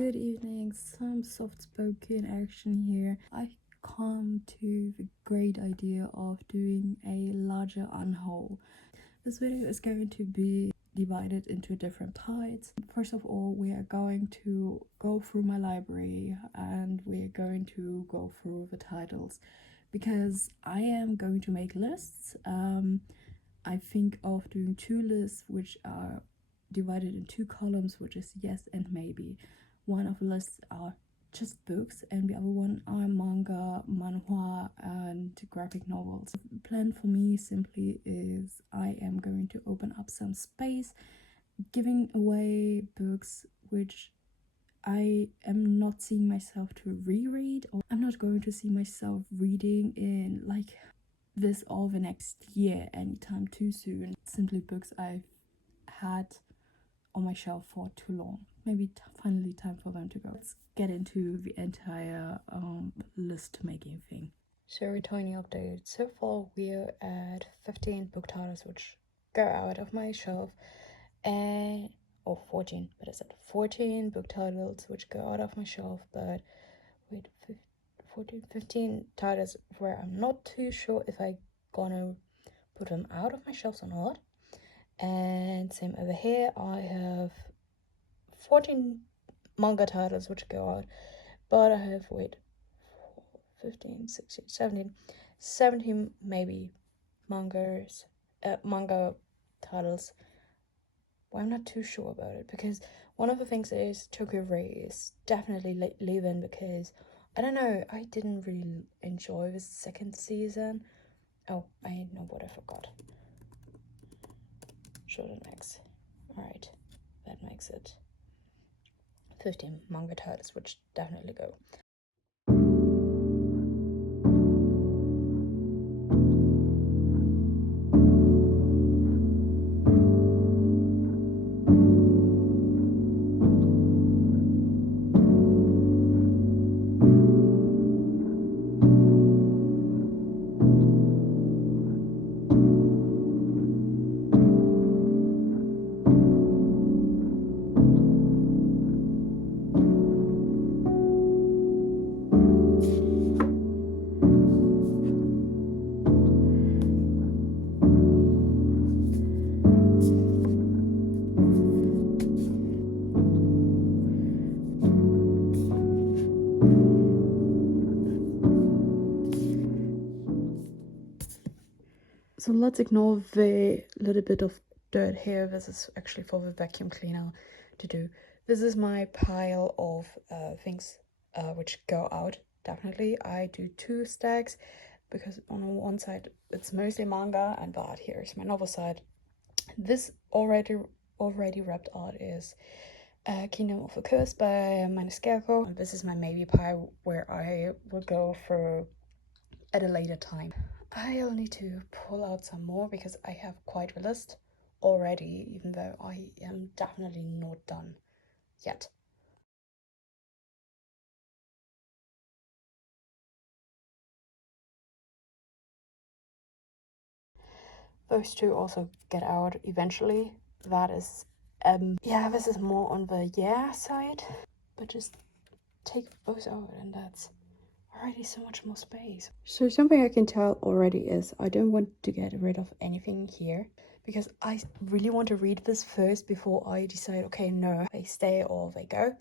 Good evening, some soft-spoken action here. I come to the great idea of doing a larger unhaul. This video is going to be divided into different parts. First of all, we are going to go through my library and we're going to go through the titles because I am going to make lists. I think of doing two lists which are divided in two columns, which is yes and maybe. One of the lists are just books and the other one are manga, manhwa and graphic novels. The plan for me simply is I am going to open up some space, giving away books which I am not seeing myself to reread, or I'm not going to see myself reading in like this or the next year anytime too soon. Simply books I've had on my shelf for too long. Maybe finally time for them to go. Let's get into the entire list making thing. So a tiny update. So far we're at 15 book titles which go out of my shelf, and or 14, but I said 14 book titles which go out of my shelf, but wait, 15 titles where I'm not too sure if I gonna put them out of my shelves or not. And same over here, I have 14 manga titles which go out, but I have 15, 16, 17 maybe manga titles. Well, I'm not too sure about it because one of the things is Tokyo Ray is definitely leaving because I don't know, I didn't really enjoy the second season. Oh, I know what I forgot. Shonen X. Alright, that makes it 15 manga titles, which definitely go. So let's ignore the little bit of dirt here. This is actually for the vacuum cleaner to do. This is my pile of things which go out, definitely. I do two stacks because on one side it's mostly manga, and but here's my novel side. This already wrapped art is Kingdom of the Curse by Scarecrow. And this is my maybe pile where I will go for at a later time. I'll need to pull out some more because I have quite a list already, even though I am definitely not done yet. Those two also get out eventually. That is, yeah, this is more on the yeah side, but just take those out and that's already so much more space. So something I can tell already is I don't want to get rid of anything here because I really want to read this first before I decide, okay, no, they stay or they go.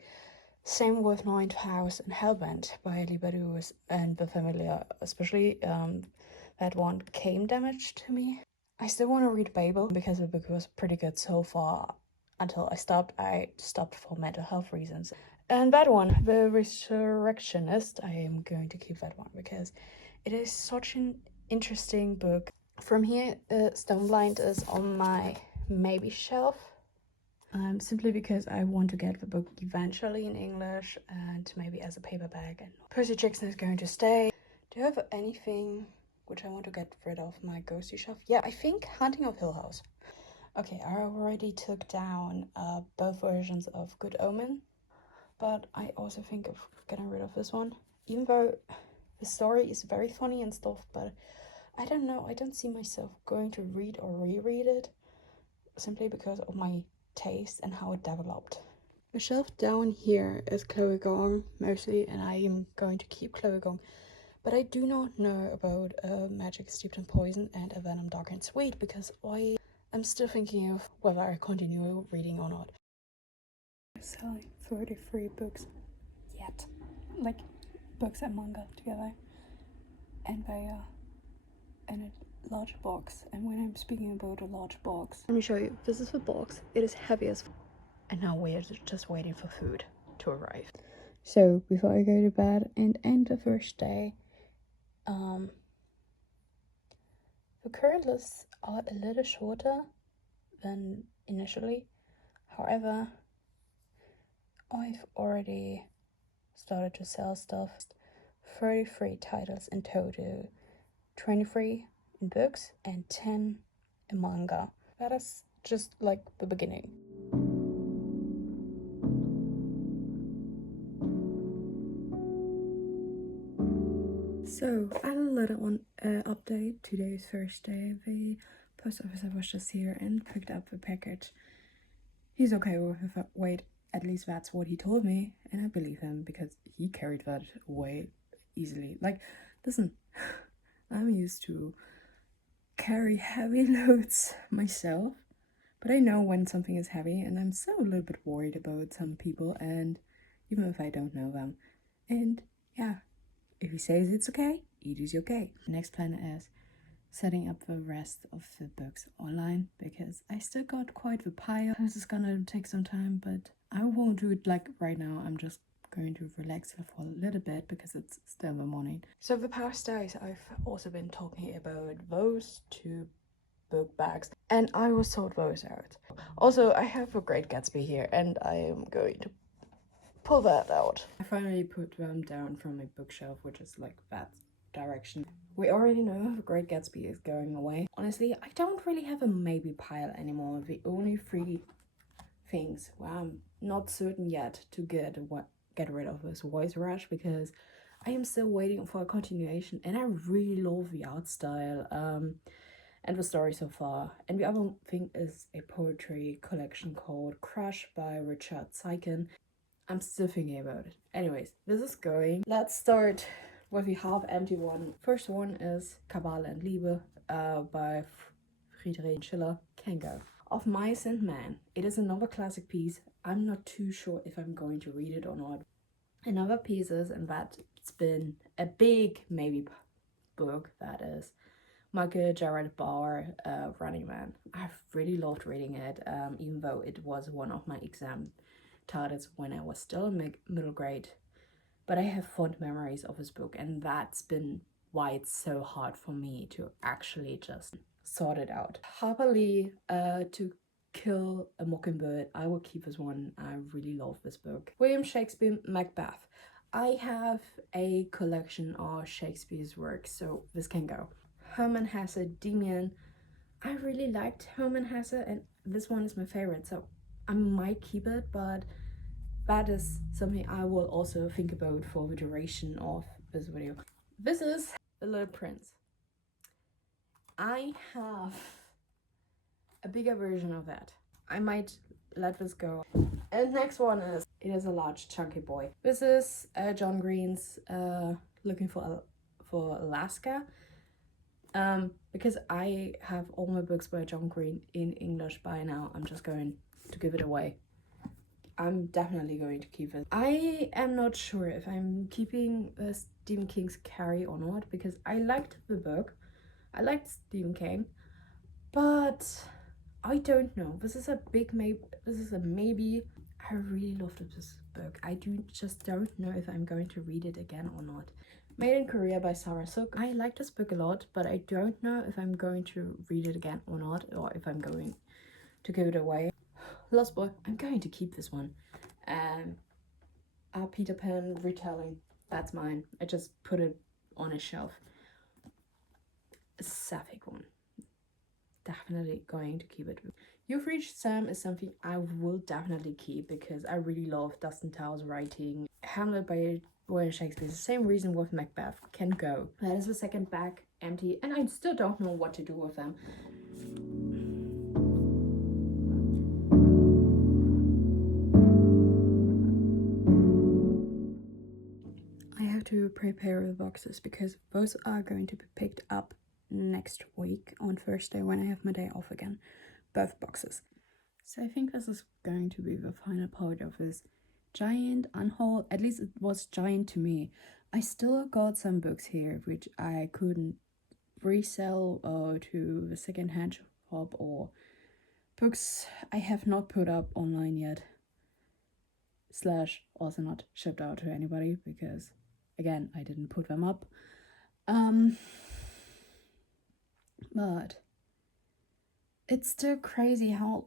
Same with Ninth House and Hellbent by Liberdus and the Familiar, especially that one came damaged to me. I still want to read Babel because the book was pretty good so far until I stopped. I stopped for mental health reasons. And that one, The Resurrectionist, I am going to keep that one because it is such an interesting book. From here, Stoneblind is on my maybe shelf. Simply because I want to get the book eventually in English and maybe as a paperback. And Percy Jackson is going to stay. Do you have anything which I want to get rid of my ghosty shelf? Yeah, I think Haunting of Hill House. Okay, I already took down both versions of Good Omen, but I also think of getting rid of this one. Even though the story is very funny and stuff, but I don't know, I don't see myself going to read or reread it simply because of my taste and how it developed. The shelf down here is Chloe Gong mostly, and I am going to keep Chloe Gong. But I do not know about Magic Steeped in Poison and A Venom Dark and Sweet because I am still thinking of whether I continue reading or not. I'm selling 33 books yet. Like, books and manga together. And they are in a large box. And when I'm speaking about a large box, let me show you. This is the box. It is heavy as f. And now we're just waiting for food to arrive. So before I go to bed and end the first day, the current lists are a little shorter than initially. However, I've already started to sell stuff. 33 titles in total, 23 in books and 10 in manga. That is just like the beginning. So, I had a little update. Today's Thursday. The post officer was just here and picked up the package. He's okay with the weight, at least that's what he told me, and I believe him because he carried that away easily. Like, listen, I'm used to carry heavy loads myself, but I know when something is heavy, and I'm still a little bit worried about some people, and even if I don't know them. And yeah, if he says it's okay, it is okay. Next plan is setting up the rest of the books online because I still got quite the pile. This is gonna take some time, but I won't do it like right now. I'm just going to relax for a little bit because it's still the morning. So the past days I've also been talking about those two book bags and I will sort those out. Also, I have a Great Gatsby here and I am going to pull that out. I finally put them down from my bookshelf, which is like that direction. We already know the Great Gatsby is going away. Honestly, I don't really have a maybe pile anymore. The only three things where I'm not certain yet to get rid of is Voice Rush because I am still waiting for a continuation and I really love the art style and the story so far. And the other thing is a poetry collection called Crush by Richard Seiken. I'm still thinking about it. Anyways, this is going. Let's start with the half-empty one. First one is Kabale and Liebe by Friedrich Schiller. Can go. Of Mice and Men. It is another classic piece. I'm not too sure if I'm going to read it or not. Another piece is, and that's been a big maybe book, that is Michael Jared Bauer, Running Man. I've really loved reading it, even though it was one of my exam titles when I was still in middle grade. But I have fond memories of this book, and that's been why it's so hard for me to actually just sort it out. Harper Lee, To Kill a Mockingbird. I will keep this one. I really love this book. William Shakespeare, Macbeth. I have a collection of Shakespeare's works, so this can go. Hermann Hesse, Demian. I really liked Hermann Hesse, and this one is my favorite, so I might keep it, but that is something I will also think about for the duration of this video. This is The Little Prince. I have a bigger version of that. I might let this go. And next one is It Is a Large Chunky Boy. This is John Green's Looking for Alaska. Because I have all my books by John Green in English by now, I'm just going to give it away. I'm definitely going to keep it. I am not sure if I'm keeping Stephen King's Carrie or not because I liked the book. I liked Stephen King, but I don't know. This is a big maybe. This is a maybe. I really loved this book. I just don't know if I'm going to read it again or not. Made in Korea by Sarah Suk. I like this book a lot, but I don't know if I'm going to read it again or not, or if I'm going to give it away. Lost Boy, I'm going to keep this one. Our Peter Pan retelling, that's mine. I just put it on a shelf. A sapphic one. Definitely going to keep it. You've Reached Sam is something I will definitely keep because I really love Dustin Towers' writing. Hamlet by William Shakespeare, the same reason with Macbeth, can go. That is the second bag, empty, and I still don't know what to do with them. to prepare the boxes because those are going to be picked up next week on Thursday when I have my day off again. Both boxes. So I think this is going to be the final part of this giant unhaul. At least it was giant to me. I still got some books here which I couldn't resell to the second-hand shop, or books I have not put up online yet, / also not shipped out to anybody because again I didn't put them up. But it's still crazy how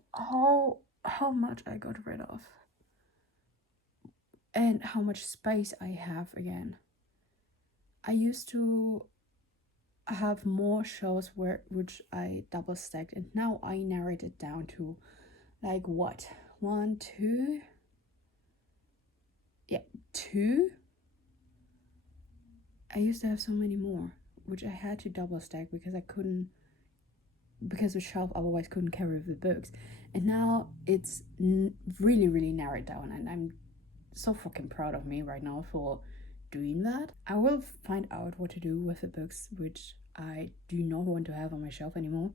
much I got rid of and how much space I have again. I used to have more shelves which I double stacked, and now I narrowed it down to like what, 1, 2, yeah, 2. I used to have so many more which I had to double stack because the shelf otherwise couldn't carry the books, and now it's really narrowed down, and I'm so fucking proud of me right now for doing that. I will find out what to do with the books which I do not want to have on my shelf anymore.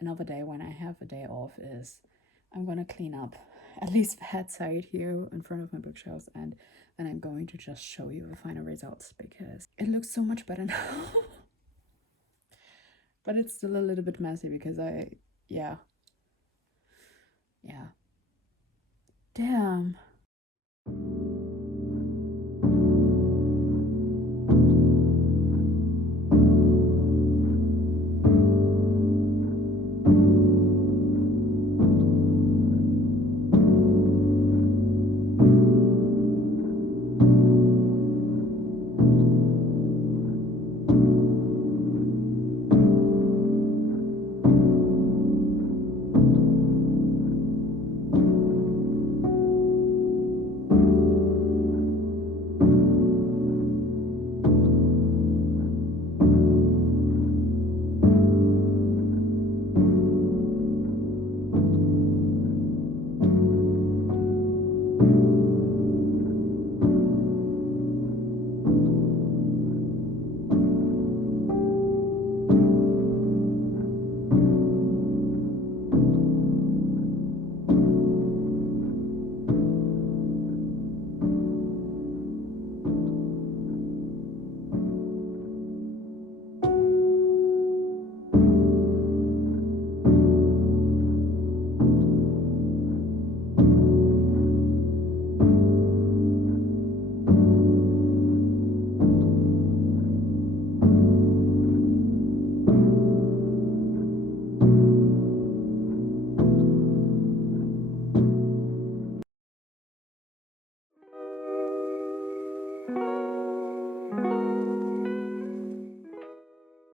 Another day when I have a day off is I'm gonna clean up at least that side here in front of my bookshelves, and then I'm going to just show you the final results because it looks so much better now. But it's still a little bit messy because